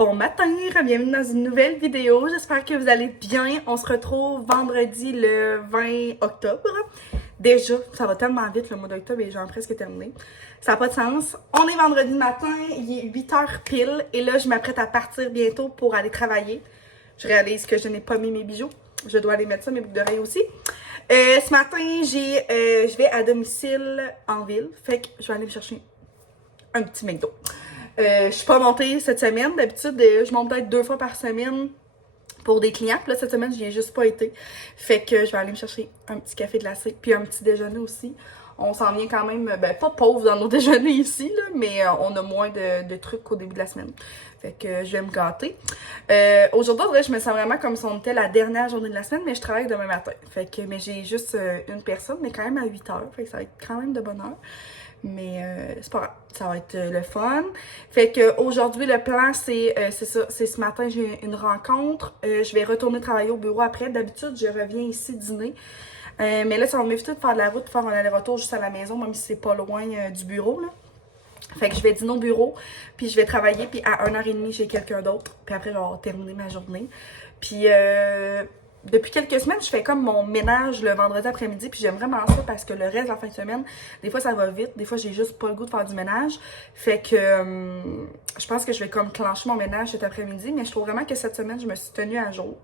Bon matin, bienvenue dans une nouvelle vidéo. J'espère que vous allez bien. On se retrouve vendredi le 20 octobre. Déjà, ça va tellement vite, le mois d'octobre est genre presque terminé. Ça n'a pas de sens. On est vendredi matin, il est 8h pile et là, je m'apprête à partir bientôt pour aller travailler. Je réalise que je n'ai pas mis mes bijoux. Je dois aller mettre ça, mes boucles d'oreilles aussi. Ce matin, je vais à domicile en ville. Fait que je vais aller me chercher un petit McDo. Je suis pas montée cette semaine. D'habitude, je monte peut-être 2 fois par semaine pour des clients. Puis là, cette semaine, j'y ai juste pas été. Fait que je vais aller me chercher un petit café glacé puis un petit déjeuner aussi. On s'en vient quand même, pas pauvre dans nos déjeuners ici, là, mais on a moins de trucs qu'au début de la semaine. Fait que je vais me gâter. Aujourd'hui, en vrai, je me sens vraiment comme si on était la dernière journée de la semaine, mais je travaille demain matin. Fait que, mais j'ai juste une personne, mais quand même à 8h. Fait que ça va être quand même de bonne heure. Mais c'est pas grave, ça va être le fun. Fait que aujourd'hui le plan c'est ça, c'est ce matin j'ai une rencontre. Je vais retourner travailler au bureau après. D'habitude je reviens ici dîner. Mais là ça va m'éviter de faire de la route, de faire un aller-retour juste à la maison, même si c'est pas loin du bureau là. Fait que je vais dîner au bureau, puis je vais travailler, puis à 1h30 j'ai quelqu'un d'autre. Puis après je vais avoir terminé ma journée. Puis depuis quelques semaines, je fais comme mon ménage le vendredi après-midi, puis j'aime vraiment ça parce que le reste de la fin de semaine, des fois ça va vite, des fois j'ai juste pas le goût de faire du ménage. Fait que je pense que je vais comme clencher mon ménage cet après-midi, mais je trouve vraiment que cette semaine, je me suis tenue à jour.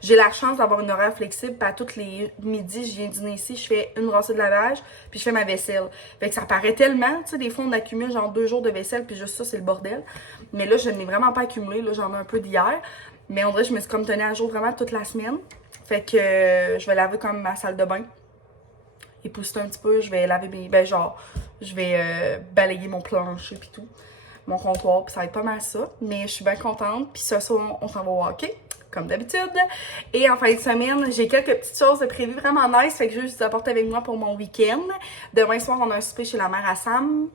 J'ai la chance d'avoir une horaire flexible, puis à tous les midis, je viens dîner ici, je fais une brassée de lavage, puis je fais ma vaisselle. Fait que ça paraît tellement, tu sais, des fois on accumule genre 2 jours de vaisselle, puis juste ça, c'est le bordel. Mais là, je n'ai vraiment pas accumulé, là, j'en ai un peu d'hier. Mais en vrai, je me suis comme tenue à jour vraiment toute la semaine. Fait que je vais laver comme ma salle de bain. Épousseter un petit peu. Je vais laver mes... je vais balayer mon plancher pis tout. Mon comptoir. Puis ça va être pas mal ça. Mais je suis bien contente. Puis ce soir, on s'en va au hockey. Comme d'habitude. Et en fin de semaine, j'ai quelques petites choses de prévues vraiment nice. Fait que je vais vous apporter avec moi pour mon week-end. Demain soir, on a un souper chez la mère à Sam.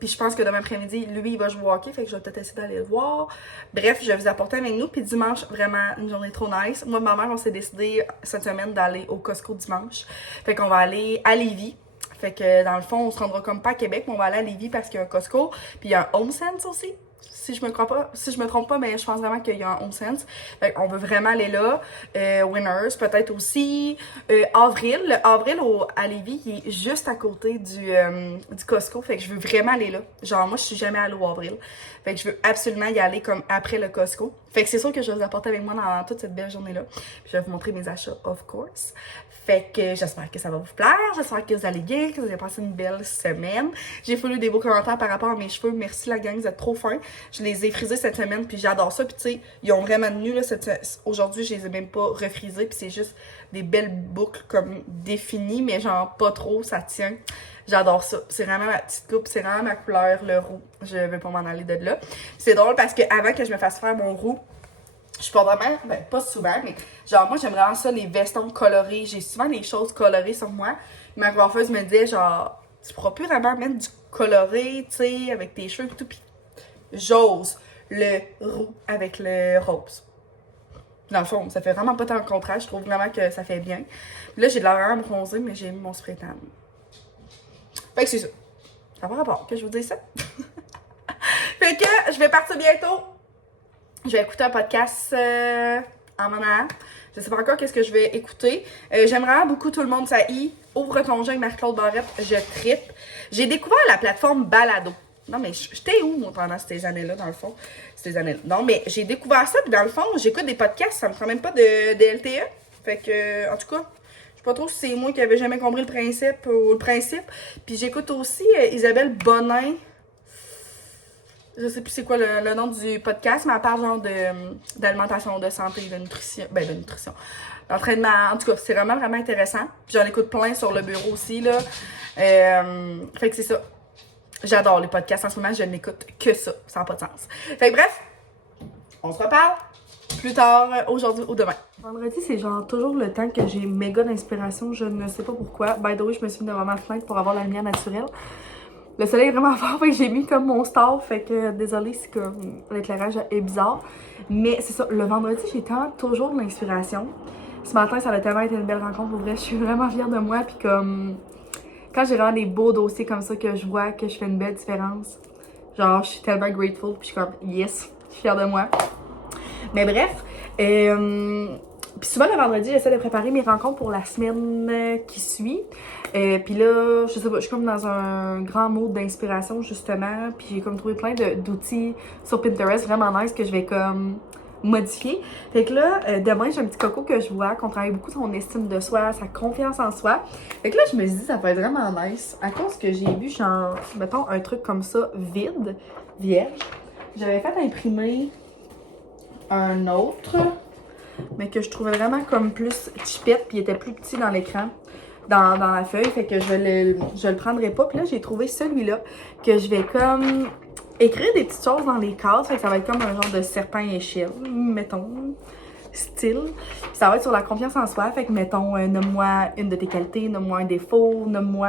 Puis je pense que demain après-midi, lui, il va jouer au hockey, fait que je vais peut-être essayer d'aller le voir. Bref, je vais vous apporter avec nous. Puis dimanche, vraiment une journée trop nice. Moi et ma mère, on s'est décidé cette semaine d'aller au Costco dimanche. Fait qu'on va aller à Lévis. Fait que dans le fond, on se rendra comme pas à Québec, mais on va aller à Lévis parce qu'il y a un Costco. Puis il y a un HomeSense aussi. Si je me trompe pas, mais je pense vraiment qu'il y a un HomeSense. Fait qu'on veut vraiment aller là. Winners, peut-être aussi. Avril. Le Avril à Lévis, il est juste à côté du Costco. Fait que je veux vraiment aller là. Genre, moi, je suis jamais allée au Avril. Fait que je veux absolument y aller comme après le Costco. Fait que c'est sûr que je vais vous apporter avec moi dans toute cette belle journée-là. Puis je vais vous montrer mes achats, of course. Fait que j'espère que ça va vous plaire. J'espère que vous allez bien, que vous avez passé une belle semaine. J'ai foulu des beaux commentaires par rapport à mes cheveux. Merci la gang, vous êtes trop fins. Je les ai frisés cette semaine, puis j'adore ça. Puis tu sais, ils ont vraiment tenu là. Aujourd'hui, je les ai même pas refrisés, puis c'est juste des belles boucles comme définies, mais genre pas trop, ça tient. J'adore ça. C'est vraiment ma petite coupe, c'est vraiment ma couleur, le roux. Je vais pas m'en aller de là. C'est drôle parce que avant que je me fasse faire mon roux, je suis pas vraiment, pas souvent, mais genre moi j'aime vraiment ça, les vestons colorés. J'ai souvent des choses colorées sur moi. Ma coiffeuse me disait genre, tu pourras plus vraiment mettre du coloré, tu sais, avec tes cheveux et tout. Puis j'ose le roux avec le rose. Dans le fond, ça fait vraiment pas tant de contraste. Je trouve vraiment que ça fait bien. Là, j'ai de l'air vraiment bronzée, mais j'ai mis mon spray tan. Fait que c'est ça. Ça va rapport que je vous dise ça. Fait que je vais partir bientôt. Je vais écouter un podcast en m'en allant. Je sais pas encore qu'est-ce que je vais écouter. J'aimerais beaucoup Tout le monde ça y. Ouvre ton jeu avec Marc-Claude Barrette. Je trippe. J'ai découvert la plateforme Balado. Non, mais j'étais où, moi, pendant ces années-là, dans le fond? Ces années-là. Non, mais j'ai découvert ça, puis dans le fond, j'écoute des podcasts, ça me prend même pas de LTE. Fait que, en tout cas, je sais pas trop si c'est moi qui avais jamais compris le principe ou le principe. Puis j'écoute aussi Isabelle Bonin. Je sais plus c'est quoi le nom du podcast, mais elle parle genre d'alimentation, de santé, de nutrition. De nutrition. D'entraînement. En tout cas, c'est vraiment, vraiment intéressant. Puis j'en écoute plein sur le bureau aussi, là. Fait que c'est ça. J'adore les podcasts. En ce moment, je n'écoute que ça. Ça n'a pas de sens. Fait que bref, on se reparle plus tard aujourd'hui ou demain. Vendredi, c'est genre toujours le temps que j'ai méga d'inspiration. Je ne sais pas pourquoi. By the way, je me suis mis devant ma fenêtre pour avoir la lumière naturelle. Le soleil est vraiment fort, fait que j'ai mis comme mon star, fait que désolée si comme l'éclairage est bizarre. Mais c'est ça, le vendredi, j'ai toujours de l'inspiration. Ce matin, ça a tellement été une belle rencontre, pour vrai, je suis vraiment fière de moi, puis comme... Quand j'ai vraiment des beaux dossiers comme ça, que je vois que je fais une belle différence, genre, je suis tellement grateful, puis je suis comme, yes, Je suis fière de moi. Mais bref, puis souvent le vendredi, j'essaie de préparer mes rencontres pour la semaine qui suit. Puis là, je sais pas, je suis comme dans un grand mode d'inspiration justement. Puis j'ai comme trouvé plein d'outils sur Pinterest vraiment nice que je vais comme modifier. Fait que là, demain, j'ai un petit coco que je vois qu'on travaille beaucoup son estime de soi, sa confiance en soi. Fait que là, je me dis, ça peut être vraiment nice. À cause que j'ai vu, genre, mettons, un truc comme ça, vide, vierge. J'avais fait imprimer un autre, mais que je trouvais vraiment comme plus chipette, puis il était plus petit dans l'écran, dans la feuille, fait que je le prendrai pas. Puis là, j'ai trouvé celui-là, que je vais comme écrire des petites choses dans les cases, fait que ça va être comme un genre de serpent-échelle, mettons, style. Puis ça va être sur la confiance en soi, fait que mettons, nomme-moi une de tes qualités, nomme-moi un défaut, nomme-moi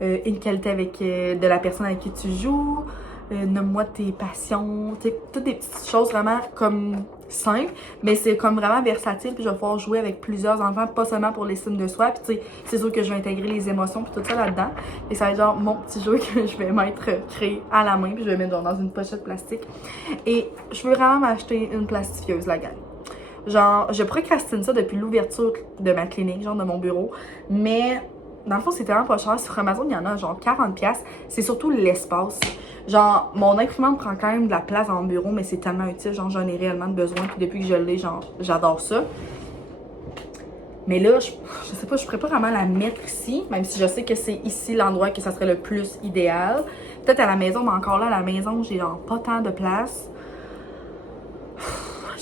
une qualité avec de la personne avec qui tu joues, nomme-moi tes passions, tu sais, toutes des petites choses vraiment comme simples, mais c'est comme vraiment versatile, puis je vais pouvoir jouer avec plusieurs enfants, pas seulement pour l'estime de soi, puis tu sais, c'est sûr que je vais intégrer les émotions puis tout ça là-dedans, et ça va être genre mon petit jeu que je vais mettre créé à la main, puis je vais mettre dans une pochette plastique, et je veux vraiment m'acheter une plastifieuse, la gang. Genre, je procrastine ça depuis l'ouverture de ma clinique, genre de mon bureau, mais dans le fond, c'est tellement pas cher. Sur Amazon, il y en a genre 40$. C'est surtout l'espace. Genre, mon imprimante prend quand même de la place dans mon bureau, mais c'est tellement utile. Genre, j'en ai réellement besoin. Puis depuis que je l'ai, genre, j'adore ça. Mais là, je sais pas, je pourrais pas vraiment la mettre ici, même si je sais que c'est ici l'endroit que ça serait le plus idéal. Peut-être à la maison, mais encore là, à la maison, j'ai genre pas tant de place.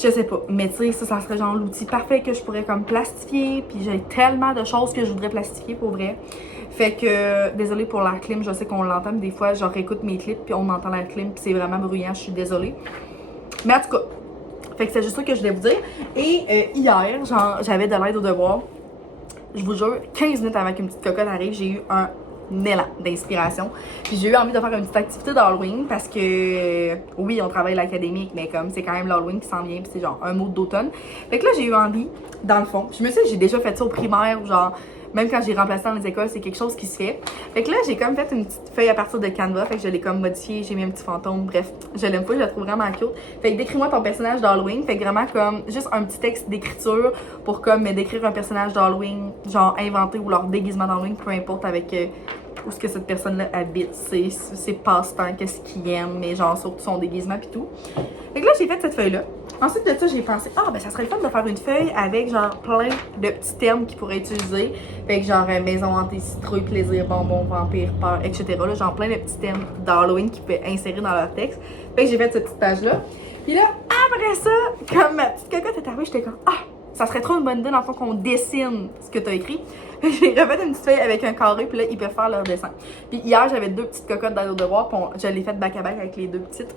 Je sais pas, mais tu sais, ça serait genre l'outil parfait que je pourrais comme plastifier, puis j'ai tellement de choses que je voudrais plastifier pour vrai. Fait que, désolée pour la clim, je sais qu'on l'entend, mais des fois, genre, écoute mes clips, puis on entend la clim, puis c'est vraiment bruyant, je suis désolée. Mais en tout cas, fait que c'est juste ça que je voulais vous dire. Et hier, genre, j'avais de l'aide au devoir. Je vous jure, 15 minutes avant qu'une petite cocotte arrive, j'ai eu un élan d'inspiration. Puis j'ai eu envie de faire une petite activité d'Halloween parce que, oui, on travaille l'académique, mais comme c'est quand même l'Halloween qui s'en vient, puis c'est genre un mot d'automne. Fait que là, j'ai eu envie, dans le fond. Je me suis dit, j'ai déjà fait ça au primaire, genre, même quand j'ai remplacé dans les écoles, c'est quelque chose qui se fait. Fait que là, j'ai comme fait une petite feuille à partir de Canva, fait que je l'ai comme modifiée, j'ai mis un petit fantôme, bref, je l'aime pas, je la trouve vraiment cute. Fait que décris-moi ton personnage d'Halloween, fait que vraiment comme juste un petit texte d'écriture pour comme me décrire un personnage d'Halloween, genre inventé ou leur déguisement d'Halloween, peu importe avec où est-ce que cette personne-là habite, ses passe-temps, qu'est-ce qu'il aime, mais genre surtout son déguisement pis tout. Fait que là, j'ai fait cette feuille-là. Ensuite de ça, j'ai pensé, ben ça serait le fun de faire une feuille avec genre plein de petits termes qu'ils pourraient utiliser. Fait que genre maison hantée, citrouille, plaisir, bonbon, vampire, peur, etc. Là, genre plein de petits termes d'Halloween qu'ils peuvent insérer dans leur texte. Fait que j'ai fait cette petite page-là. Puis là, après ça, comme ma petite cocotte est arrivée, j'étais comme, ça serait trop une bonne idée dans le fond qu'on dessine ce que t'as écrit. J'ai refait une petite feuille avec un carré, puis là, ils peuvent faire leur dessin. Puis hier, j'avais 2 petites cocottes d'aide au devoir, puis je l'ai fait back à back avec les 2 petites.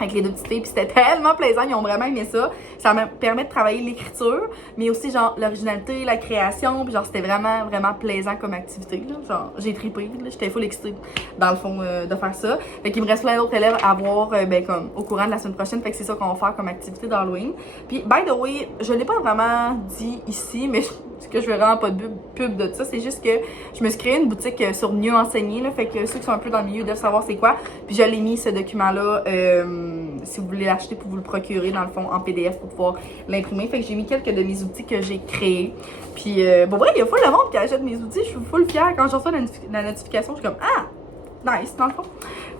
Avec les 2 petites filles, puis c'était tellement plaisant, ils ont vraiment aimé ça. Ça me permet de travailler l'écriture, mais aussi genre l'originalité, la création, puis genre c'était vraiment, vraiment plaisant comme activité, là. Genre j'ai trippé, là, j'étais full excitée dans le fond de faire ça. Fait qu'il me reste plein d'autres élèves à voir comme au courant de la semaine prochaine, fait que c'est ça qu'on va faire comme activité d'Halloween. Puis by the way, je l'ai pas vraiment dit ici, mais c'est que je veux vraiment pas de pub de ça, c'est juste que je me suis créé une boutique sur Mieux Enseigner, là, fait que ceux qui sont un peu dans le milieu doivent savoir c'est quoi. Puis je l'ai mis ce document-là, si vous voulez l'acheter pour vous le procurer dans le fond en PDF pour pouvoir l'imprimer. Fait que j'ai mis quelques de mes outils que j'ai créés. Puis bon bref, il y a full de monde qui achète mes outils, je suis full fière. Quand je reçois la notification, je suis comme nice dans le fond.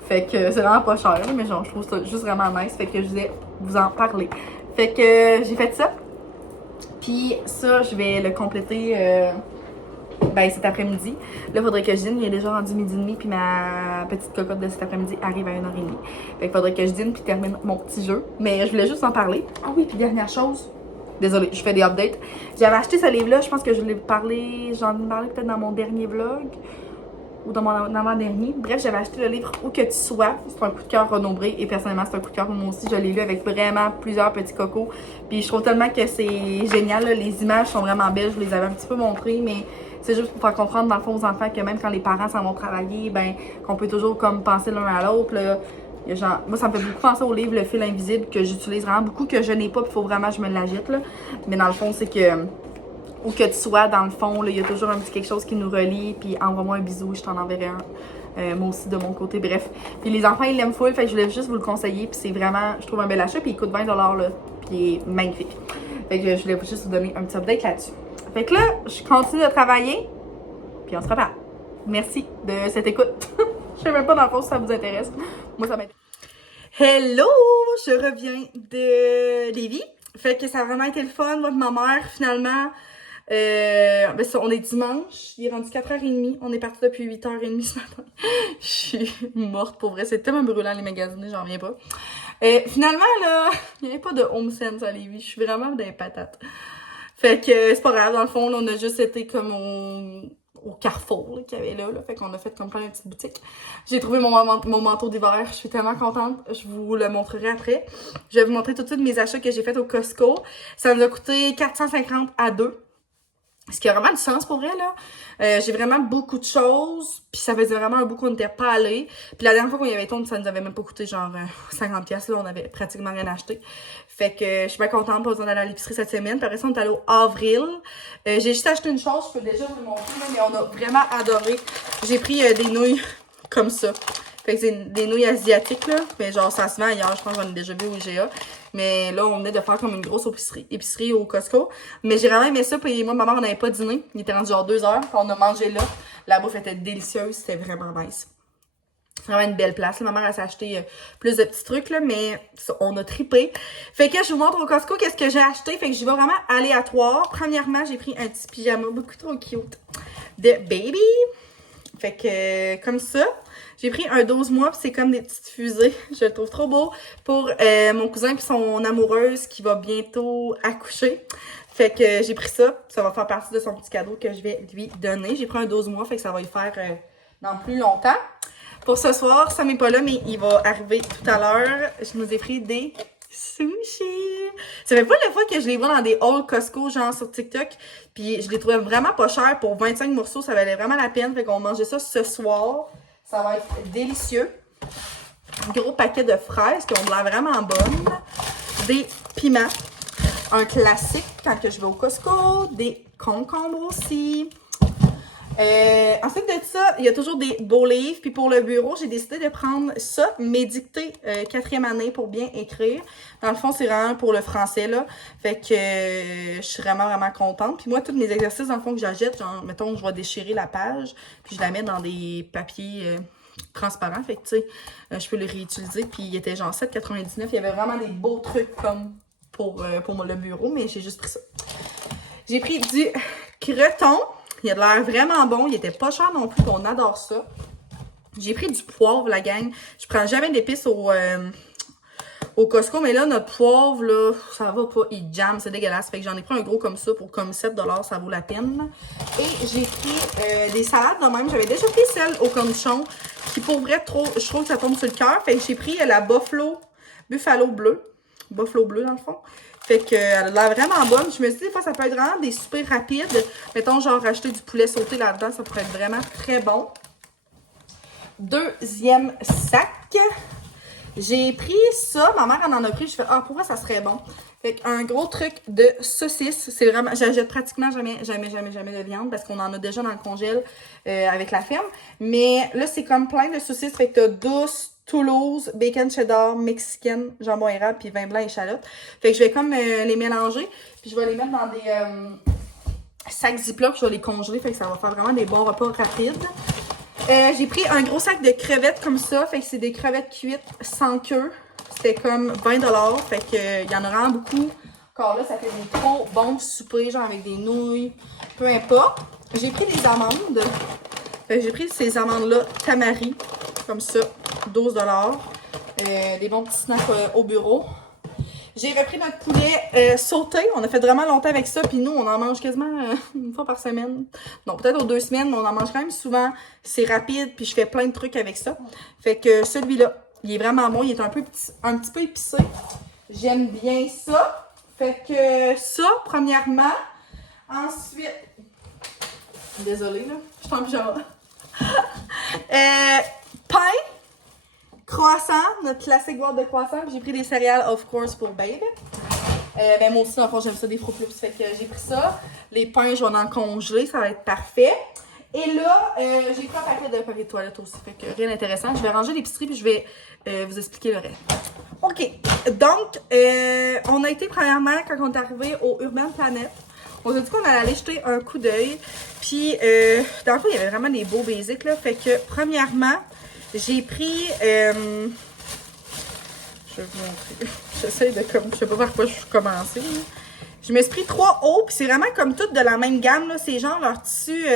Fait que c'est vraiment pas cher, mais genre je trouve ça juste vraiment nice. Fait que je voulais vous en parler. Fait que j'ai fait ça. Puis ça, je vais le compléter cet après-midi. Là, il faudrait que je dîne. Il est déjà rendu 12h30, puis ma petite cocotte de cet après-midi arrive à 1h30. Fait qu'il faudrait que je dîne puis termine mon petit jeu. Mais je voulais juste en parler. Ah oui, puis dernière chose. Désolée, je fais des updates. J'avais acheté ce livre-là. Je pense que je l'ai parlé. J'en ai parlé peut-être dans mon dernier vlog. Ou dans mon avant-dernier. Bref, j'avais acheté le livre Où que tu sois. C'est un coup de cœur renombré. Et personnellement, c'est un coup de cœur pour moi aussi. Je l'ai lu avec vraiment plusieurs petits cocos. Puis je trouve tellement que c'est génial. Là. Les images sont vraiment belles. Je vous les avais un petit peu montrées. Mais c'est juste pour faire comprendre dans le fond aux enfants que même quand les parents s'en vont travailler, qu'on peut toujours comme penser l'un à l'autre. Genre, moi, ça me fait beaucoup penser au livre Le fil invisible que j'utilise vraiment beaucoup, que je n'ai pas. Puis il faut vraiment que je me l'agite. Mais dans le fond, c'est que où que tu sois, dans le fond, il y a toujours un petit quelque chose qui nous relie, puis envoie-moi un bisou, je t'en enverrai un Moi aussi de mon côté, bref. Puis les enfants, ils l'aiment full, fait que je voulais juste vous le conseiller. Puis c'est vraiment, je trouve un bel achat. Puis il coûte 20$ là. Puis il est magnifique. Fait que je voulais juste vous donner un petit update là-dessus. Fait que là, je continue de travailler. Puis on se reparle. Merci de cette écoute. Je sais même pas dans le fond si ça vous intéresse. Moi, ça m'intéresse. Hello! Je reviens de Lévis. Fait que ça a vraiment été le fun. Moi, ma mère, finalement, on est dimanche. Il est rendu 4h30. On est parti depuis 8h30 ce matin. Je suis morte pour vrai. C'est tellement brûlant les magasiner, j'en reviens pas. Finalement, là, il n'y avait pas de home sense à Lévis. Je suis vraiment des patates. Fait que c'est pas grave. Dans le fond, là, on a juste été comme au Carrefour qu'il y avait là. Fait qu'on a fait comme plein de petites boutiques. J'ai trouvé mon manteau d'hiver. Je suis tellement contente. Je vous le montrerai après. Je vais vous montrer tout de suite mes achats que j'ai fait au Costco. Ça nous a coûté 450 à 2. Ce qui a vraiment du sens pour vrai, là. J'ai vraiment beaucoup de choses. Puis ça faisait vraiment un bout qu'on n'était pas allé. Puis la dernière fois qu'on y avait été, ça nous avait même pas coûté genre 50$. Là, on avait pratiquement rien acheté. Fait que je suis bien contente, pas besoin d'aller à l'épicerie cette semaine. Puis après ça, on est allé au Avril. J'ai juste acheté une chose, je peux déjà vous le montrer, mais on a vraiment adoré. J'ai pris des nouilles comme ça. Fait que c'est des nouilles asiatiques, là. Mais genre, ça se vend ailleurs, je pense qu'on a déjà vu au IGA. Mais là, on venait de faire comme une grosse épicerie au Costco. Mais j'ai vraiment aimé ça. Puis moi, ma mère, on n'avait pas dîné. Il était rendu genre 2h. Puis on a mangé là. La bouffe était délicieuse. C'était vraiment nice. C'est vraiment une belle place. Ma mère, elle s'est acheté plus de petits trucs, là. Mais on a trippé. Fait que je vous montre au Costco qu'est-ce que j'ai acheté. Fait que j'y vais vraiment aléatoire. Premièrement, j'ai pris un petit pyjama beaucoup trop cute de baby. Fait que comme ça. J'ai pris un 12 mois, puis c'est comme des petites fusées. Je le trouve trop beau pour mon cousin puis son amoureuse qui va bientôt accoucher. Fait que j'ai pris ça. Ça va faire partie de son petit cadeau que je vais lui donner. J'ai pris un 12 mois, fait que ça va y faire dans plus longtemps. Pour ce soir, ça n'est pas là, mais il va arriver tout à l'heure. Je nous ai pris des sushis. Ça fait pas la fois que je les vois dans des hauls Costco, genre sur TikTok. Puis je les trouvais vraiment pas chers. Pour 25 morceaux, ça valait vraiment la peine. Fait qu'on mangeait ça ce soir. Ça va être délicieux. Un gros paquet de fraises qui ont l'air vraiment bonnes. Des piments. Un classique quand que je vais au Costco. Des concombres aussi. Ensuite de ça, il y a toujours des beaux livres. Puis pour le bureau, j'ai décidé de prendre ça, mes dictées 4e année pour bien écrire. Dans le fond, c'est vraiment pour le français, là. Fait que je suis vraiment, vraiment contente. Puis moi, tous mes exercices, dans le fond, que j'achète, genre, mettons, je vais déchirer la page, puis je la mets dans des papiers transparents. Fait que, tu sais, je peux les réutiliser. Puis il était genre 7,99. Il y avait vraiment des beaux trucs comme pour le bureau, mais j'ai juste pris ça. J'ai pris du creton. Il a de l'air vraiment bon. Il était pas cher non plus. On adore ça. J'ai pris du poivre, la gang. Je prends jamais d'épices au Costco. Mais là, notre poivre, là, ça va pas. Il jamme. C'est dégueulasse. Fait que j'en ai pris un gros comme ça pour comme 7$. Ça vaut la peine. Et j'ai pris des salades de même. J'avais déjà pris celle au cornichon. Qui pour vrai, je trouve que ça tombe sur le cœur. Fait que j'ai pris la Buffalo bleu. Buffalo bleu, dans le fond. Fait qu'elle a l'air vraiment bonne. Je me suis dit, des fois, ça peut être vraiment des soupers rapides. Mettons, genre, rajouter du poulet sauté là-dedans, ça pourrait être vraiment très bon. Deuxième sac. J'ai pris ça. Ma mère en a pris. Je fais, ah, pour moi, ça serait bon. Fait qu'un gros truc de saucisse. C'est vraiment, j'achète pratiquement jamais de viande parce qu'on en a déjà dans le congèle avec la ferme. Mais là, c'est comme plein de saucisses. Fait que t'as douce, Toulouse, bacon cheddar, mexicaine, jambon érable, puis vin blanc et échalote. Fait que je vais comme les mélanger, puis je vais les mettre dans des sacs Ziploc, je vais les congeler, fait que ça va faire vraiment des bons repas rapides. J'ai pris un gros sac de crevettes comme ça, fait que c'est des crevettes cuites sans queue. C'était comme 20$, fait que il y en a vraiment beaucoup. Encore là, ça fait des trop bons soupers, genre avec des nouilles, peu importe. J'ai pris des amandes. Fait que j'ai pris ces amandes-là Tamari, comme ça, 12$. Des bons petits snacks au bureau. J'ai repris notre poulet sauté. On a fait vraiment longtemps avec ça. Puis nous, on en mange quasiment une fois par semaine. Non, peut-être aux 2 semaines, mais on en mange quand même souvent. C'est rapide, puis je fais plein de trucs avec ça. Fait que celui-là, il est vraiment bon. Il est un petit peu épicé. J'aime bien ça. Fait que ça, premièrement. Ensuite, désolée, là. Je suis en pyjama. Pain, croissant, notre classique boîte de croissant. J'ai pris des céréales, of course, pour Babe. Ben moi aussi, dans le fond, j'aime ça, des fruits plus. Fait que j'ai pris ça. Les pains, je vais en congeler, ça va être parfait. Et là, j'ai pris un paquet de papier de toilette aussi, fait que rien d'intéressant. Je vais ranger l'épicerie puis je vais vous expliquer le reste. OK, donc, on a été premièrement, quand on est arrivé au Urban Planet, on s'est dit qu'on allait aller jeter un coup d'œil. Puis, dans le fond, il y avait vraiment des beaux basics, là. Fait que, premièrement, j'ai pris... je vais vous montrer. J'essaie de comme... Je sais pas par quoi je suis commencée. Là. Je me suis pris 3 hauts, puis c'est vraiment comme toutes de la même gamme, là. C'est genre leur tissu...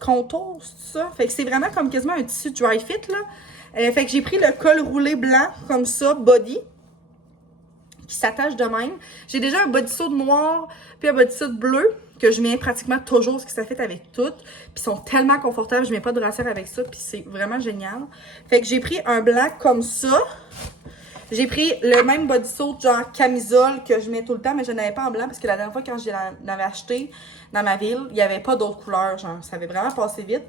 contour, c'est ça? Fait que c'est vraiment comme quasiment un tissu dry fit, là. Fait que j'ai pris le col roulé blanc, comme ça, body, qui s'attache de même. J'ai déjà un bodysuit noir, puis un bodysuit bleu, que je mets pratiquement toujours, ce que ça fait avec toutes. Puis ils sont tellement confortables, je mets pas de brassière avec ça, puis c'est vraiment génial. Fait que j'ai pris un blanc comme ça. J'ai pris le même bodysuit, genre camisole, que je mets tout le temps, mais je n'avais pas en blanc, parce que la dernière fois, quand je l'avais acheté dans ma ville, il n'y avait pas d'autres couleurs, genre, ça avait vraiment passé vite.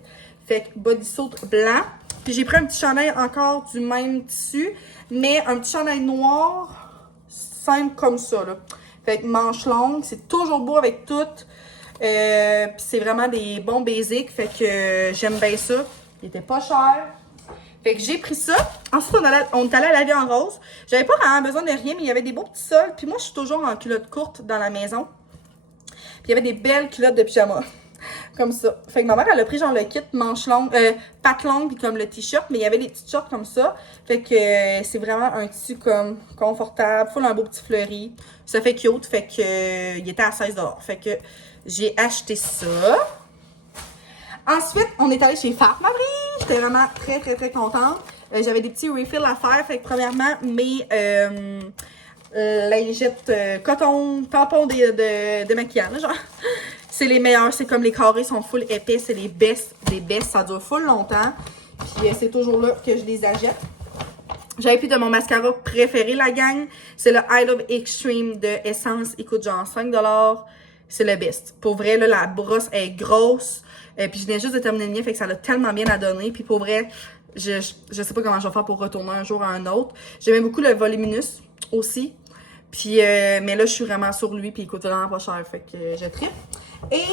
Fait que bodysuit blanc. Puis j'ai pris un petit chandail encore du même tissu, mais un petit chandail noir, simple comme ça, là. Fait que manche longue, c'est toujours beau avec tout. Puis c'est vraiment des bons basics, fait que j'aime bien ça. Il était pas cher. Fait que j'ai pris ça. Ensuite, on est allé à la vie en rose. J'avais pas vraiment besoin de rien, mais il y avait des beaux petits sols. Puis moi, je suis toujours en culotte courte dans la maison. Puis il y avait des belles culottes de pyjama. Comme ça. Fait que ma mère, elle a pris genre le kit manche longue, patte longue, puis comme le t-shirt, mais il y avait des petites shorts comme ça. Fait que c'est vraiment un tissu comme confortable, full un beau petit fleuri. Ça fait cute, fait que il était à 16 $. Fait que j'ai acheté ça. Ensuite, on est allé chez Fat Marie. J'étais vraiment très, très, très contente. J'avais des petits refills à faire. Fait que premièrement, mes lingettes coton, tampons de maquillage, genre. C'est les meilleurs. C'est comme les carrés sont full épais. C'est les best des best. Ça dure full longtemps. Puis c'est toujours là que je les achète. J'avais pris de mon mascara préféré, la gang. C'est le I Love Extreme de Essence. Il coûte genre 5 $. C'est le best. Pour vrai, là, la brosse est grosse. Puis je viens juste de terminer le mien, fait que ça a tellement bien à donner. Puis pour vrai, je sais pas comment je vais faire pour retourner un jour à un autre. J'aimais beaucoup le Voluminous aussi. Puis, mais là, je suis vraiment sur lui, puis il coûte vraiment pas cher, fait que je trippe. Et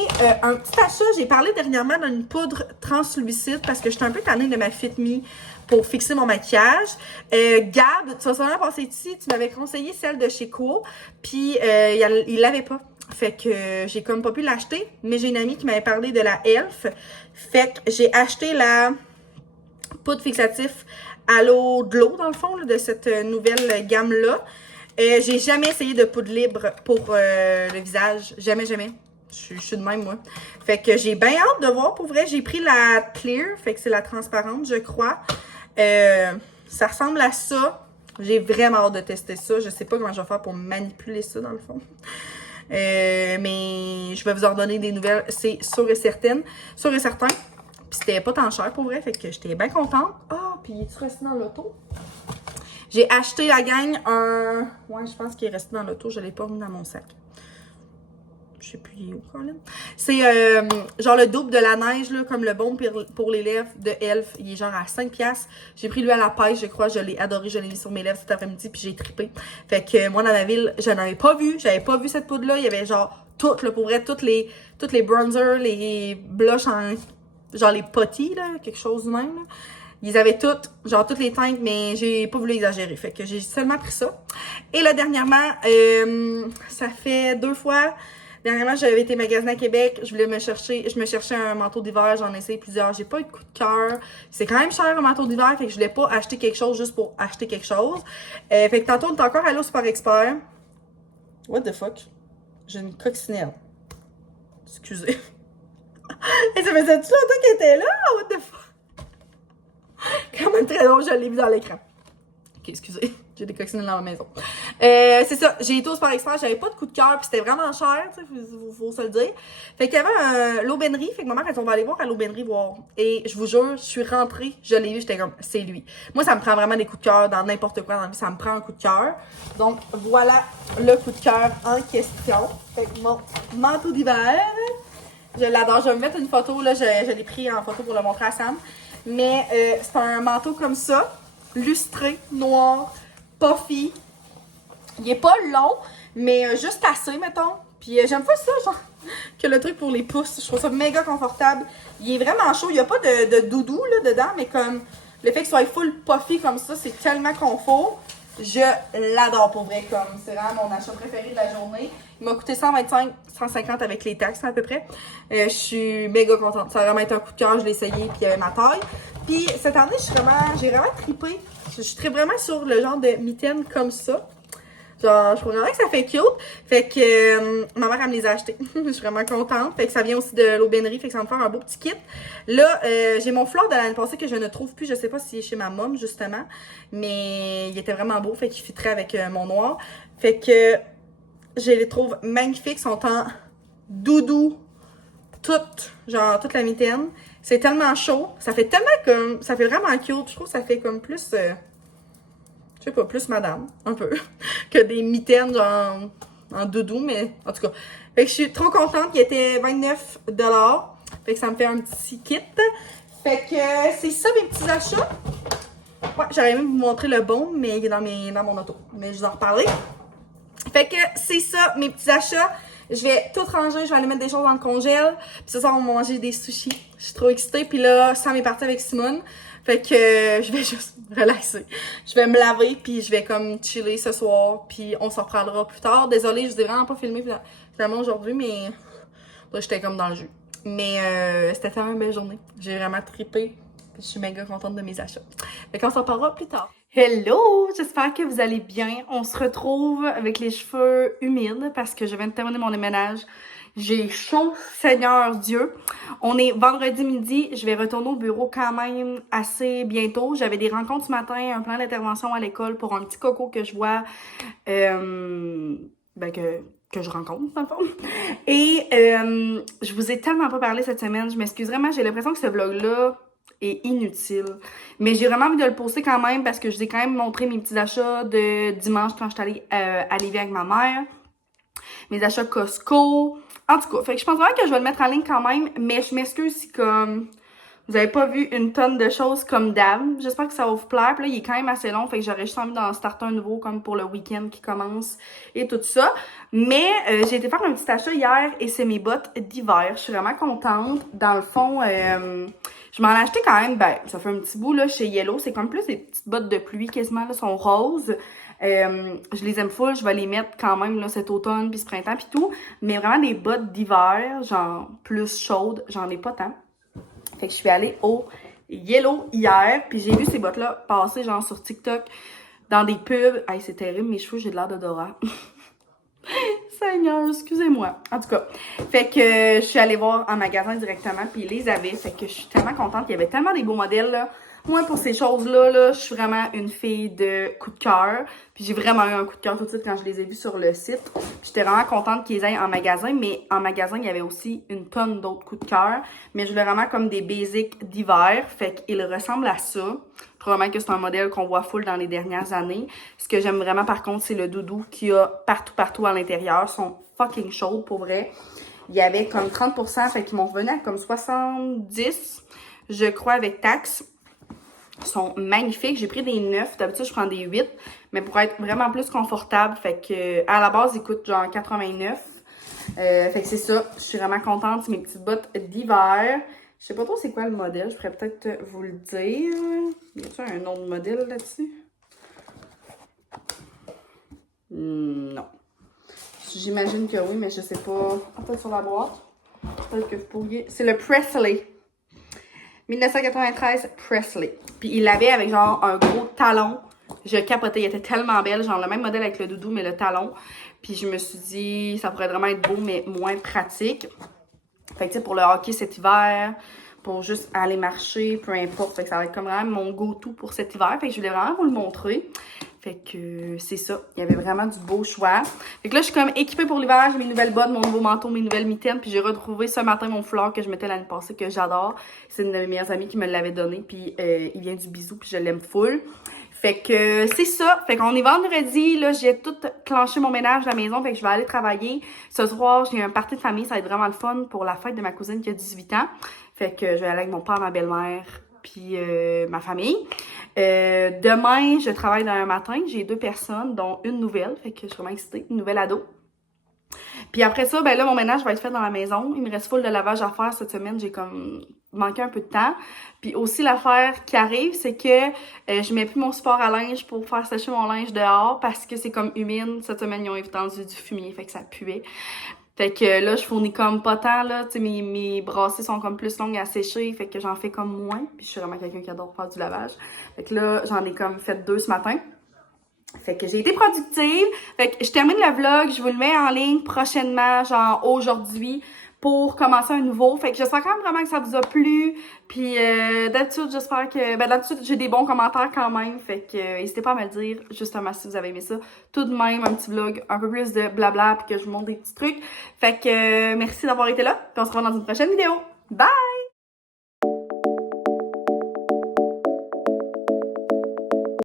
un petit achat, j'ai parlé dernièrement d'une poudre translucide parce que j'étais un peu tannée de ma Fit Me pour fixer mon maquillage. Gab, tu vas sûrement passer ici, tu m'avais conseillé celle de chez Cool, puis il l'avait pas. Fait que j'ai comme pas pu l'acheter, mais j'ai une amie qui m'avait parlé de la Elf. Fait que j'ai acheté la poudre fixatif à l'eau de l'eau, dans le fond, là, de cette nouvelle gamme-là. J'ai jamais essayé de poudre libre pour le visage. Jamais, jamais. Je suis de même, moi. Fait que j'ai bien hâte de voir. Pour vrai, j'ai pris la Clear. Fait que c'est la transparente, je crois. Ça ressemble à ça. J'ai vraiment hâte de tester ça. Je sais pas comment je vais faire pour manipuler ça, dans le fond. Mais je vais vous en donner des nouvelles, c'est sûr et certain. Sûr et certain. Puis c'était pas tant cher pour vrai, fait que j'étais bien contente. Ah, puis il est resté dans l'auto? J'ai acheté la gang un... Ouais, je pense qu'il est resté dans l'auto, je l'ai pas mis dans mon sac. Je sais plus il est où, Colin. C'est genre le double de la neige, là, comme le baume pour les lèvres de Elf. Il est genre à 5$. J'ai pris lui à la pêche, je crois. Je l'ai adoré. Je l'ai mis sur mes lèvres cet après-midi, puis j'ai trippé. Fait que moi, dans ma ville, je n'en avais pas vu. J'avais pas vu cette poudre-là. Il y avait genre toutes, là, pour vrai, toutes les bronzers, les blushs en... genre les potties, là, quelque chose du même, là. Ils avaient toutes, genre toutes les teintes, mais j'ai pas voulu exagérer. Fait que j'ai seulement pris ça. Et là, dernièrement, ça fait 2 fois... Dernièrement, j'avais été magasiner à Québec, je me cherchais un manteau d'hiver, j'en ai essayé plusieurs, j'ai pas eu de coup de cœur. C'est quand même cher un manteau d'hiver, fait que je voulais pas acheter quelque chose juste pour acheter quelque chose. Fait que tantôt, on est encore allé au Super Expert. What the fuck? J'ai une coccinelle. Excusez. Et ça faisait-tu longtemps qu'elle était là? What the fuck? Quand même très long, je l'ai vu dans l'écran. Ok, excusez. J'ai des coccinelles dans ma maison. C'est ça, j'ai été au Super Expert, j'avais pas de coup de cœur, puis c'était vraiment cher, tu sais, faut se le dire. Fait qu'il y avait l'aubainerie, fait que ma mère, on va aller voir à l'aubainerie voir. Et je vous jure, je suis rentrée, je l'ai vu, j'étais comme, c'est lui. Moi, ça me prend vraiment des coups de cœur dans n'importe quoi dans la vie, ça me prend un coup de cœur. Donc, voilà le coup de cœur en question. Fait que mon manteau d'hiver, je l'adore. Je vais me mettre une photo, là, je l'ai pris en photo pour le montrer à Sam. Mais c'est un manteau comme ça, lustré, noir, puffy. Il est pas long, mais juste assez, mettons, Puis j'aime pas ça, genre, que le truc pour les pouces. Je trouve ça méga confortable. Il est vraiment chaud. Il y a pas de doudou là dedans, mais comme le fait que ce soit full puffy comme ça, c'est tellement confort. Je l'adore pour vrai, comme c'est vraiment mon achat préféré de la journée. Il m'a coûté 125, 150 avec les taxes à peu près. Je suis méga contente. Ça a vraiment été un coup de cœur, je l'ai essayé, puis il y avait ma taille. Puis cette année, j'ai vraiment trippé. Je suis vraiment sur le genre de mitaines comme ça. Genre, je trouve vraiment que ça fait cute. Fait que ma mère, elle me les a achetés. Je suis vraiment contente. Fait que ça vient aussi de l'aubainerie. Fait que ça va me faire un beau petit kit. Là, j'ai mon fleur de l'année passée que je ne trouve plus. Je sais pas si c'est chez ma mom, justement. Mais il était vraiment beau. Fait qu'il fitterait avec mon noir. Fait que je les trouve magnifiques. Ils sont en doudou. Genre, toute la mitaine. C'est tellement chaud. Ça fait tellement comme... Ça fait vraiment cute. Je trouve que ça fait comme plus... je sais pas, plus madame, un peu, que des mitaines genre en doudou, mais en tout cas. Fait que je suis trop contente, il était 29 $. Fait que ça me fait un petit kit. Fait que c'est ça mes petits achats. Ouais, j'aurais aimé vous montrer le bon, mais il est dans mon auto. Mais je vais en reparler. Fait que c'est ça mes petits achats. Je vais tout ranger, je vais aller mettre des choses dans le congèle. Puis ce soir, on va manger des sushis. Je suis trop excitée. Puis là, Sam est parti avec Simone. Fait que je vais juste relaxer. Je vais me laver, puis je vais comme chiller ce soir, puis on s'en reprendra plus tard. Désolée, je vous ai vraiment pas filmé finalement aujourd'hui, mais là, j'étais comme dans le jus. Mais c'était tellement une belle journée. J'ai vraiment trippé, puis je suis méga contente de mes achats. Fait qu'on s'en parlera plus tard. Hello! J'espère que vous allez bien. On se retrouve avec les cheveux humides parce que je viens de terminer mon déménage. J'ai chaud, Seigneur Dieu. On est vendredi midi. Je vais retourner au bureau quand même assez bientôt. J'avais des rencontres ce matin, un plan d'intervention à l'école pour un petit coco que je vois, que je rencontre, dans le fond. Et je vous ai tellement pas parlé cette semaine. Je m'excuse vraiment. J'ai l'impression que ce vlog-là est inutile. Mais j'ai vraiment envie de le poster quand même parce que je vous ai quand même montré mes petits achats de dimanche quand je suis allée à Lévis avec ma mère. Mes achats Costco. En tout cas, fait que je pense vraiment que je vais le mettre en ligne quand même, mais je m'excuse si comme vous avez pas vu une tonne de choses comme d'hab. J'espère que ça va vous plaire. Puis là, il est quand même assez long, fait que j'aurais juste envie d'en starter un nouveau comme pour le week-end qui commence et tout ça. Mais j'ai été faire un petit achat hier et c'est mes bottes d'hiver. Je suis vraiment contente. Dans le fond, je m'en ai acheté quand même, ça fait un petit bout là chez Yellow. C'est comme plus des petites bottes de pluie quasiment, là, sont roses. Je les aime full, je vais les mettre quand même là cet automne puis ce printemps puis tout, mais vraiment des bottes d'hiver, genre plus chaudes, j'en ai pas tant. Fait que je suis allée au Yellow hier, puis j'ai vu ces bottes-là passer genre sur TikTok dans des pubs. Hey, c'est terrible, mes cheveux, j'ai de l'air d'odorat. Seigneur, excusez-moi. En tout cas, fait que je suis allée voir en magasin directement, puis ils les avaient. Fait que je suis tellement contente. Il y avait tellement des beaux modèles, là. Moi, pour ces choses-là, là, je suis vraiment une fille de coup de cœur. Puis j'ai vraiment eu un coup de cœur tout de suite quand je les ai vus sur le site. Puis j'étais vraiment contente qu'ils aient en magasin. Mais en magasin, il y avait aussi une tonne d'autres coups de cœur. Mais je voulais vraiment comme des basics d'hiver. Fait qu'ils ressemblent à ça. Je trouve vraiment que c'est un modèle qu'on voit full dans les dernières années. Ce que j'aime vraiment, par contre, c'est le doudou qu'il y a partout à l'intérieur. Ils sont fucking chauds, pour vrai. Il y avait comme 30%, fait qu'ils m'ont revenu à comme 70, je crois, avec taxes. Ils sont magnifiques. J'ai pris des 9. D'habitude, je prends des 8. Mais pour être vraiment plus confortable, fait que à la base, ils coûtent genre 89. Fait que c'est ça. Je suis vraiment contente. C'est mes petites bottes d'hiver. Je sais pas trop c'est quoi le modèle. Je pourrais peut-être vous le dire. Y a-t-il un autre modèle là-dessus? Non. J'imagine que oui, mais je sais pas. Peut-être sur la boîte. Peut-être que vous pourriez. C'est le Presley. 1993 Presley. Puis il l'avait avec genre un gros talon. Je capotais, il était tellement belle. Genre le même modèle avec le doudou, mais le talon. Puis je me suis dit, ça pourrait vraiment être beau, mais moins pratique. Fait que tu sais, pour le hockey cet hiver, pour juste aller marcher, peu importe. Fait que ça va être comme vraiment mon go-to pour cet hiver. Fait que je voulais vraiment vous le montrer. Fait que c'est ça. Il y avait vraiment du beau choix. Fait que là, je suis comme équipée pour l'hiver. J'ai mes nouvelles bottes, mon nouveau manteau, mes nouvelles mitaines. Puis j'ai retrouvé ce matin mon foulard que je mettais l'année passée, que j'adore. C'est une de mes meilleures amies qui me l'avait donné. Puis il vient du bisou, puis je l'aime full. Fait que c'est ça. Fait qu'on est vendredi. Là, j'ai tout clenché mon ménage à la maison. Fait que je vais aller travailler. Ce soir, j'ai un party de famille. Ça va être vraiment le fun pour la fête de ma cousine qui a 18 ans. Fait que je vais aller avec mon père, ma belle-mère, puis ma famille. Demain, je travaille dans un matin. J'ai 2 personnes, dont une nouvelle. Fait que je suis vraiment excitée. Une nouvelle ado. Puis après ça, ben là, mon ménage va être fait dans la maison. Il me reste full de lavage à faire cette semaine. J'ai comme manqué un peu de temps. Puis aussi, l'affaire qui arrive, c'est que je mets plus mon support à linge pour faire sécher mon linge dehors parce que c'est comme humide. Cette semaine, ils ont étendu du fumier, fait que ça puait. Fait que là, je fournis comme pas tant, là. Tu sais, mes brassées sont comme plus longues à sécher, fait que j'en fais comme moins. Puis je suis vraiment quelqu'un qui adore faire du lavage. Fait que là, j'en ai comme fait 2 ce matin. Fait que j'ai été productive. Fait que je termine le vlog, je vous le mets en ligne prochainement, genre aujourd'hui, pour commencer un nouveau. Fait que j'espère quand même vraiment que ça vous a plu. Puis d'habitude, j'espère que... Ben d'habitude, j'ai des bons commentaires quand même. Fait que n'hésitez pas à me le dire, justement, si vous avez aimé ça. Tout de même, un petit vlog, un peu plus de blabla, puis que je vous montre des petits trucs. Fait que merci d'avoir été là. Puis on se revoit dans une prochaine vidéo. Bye!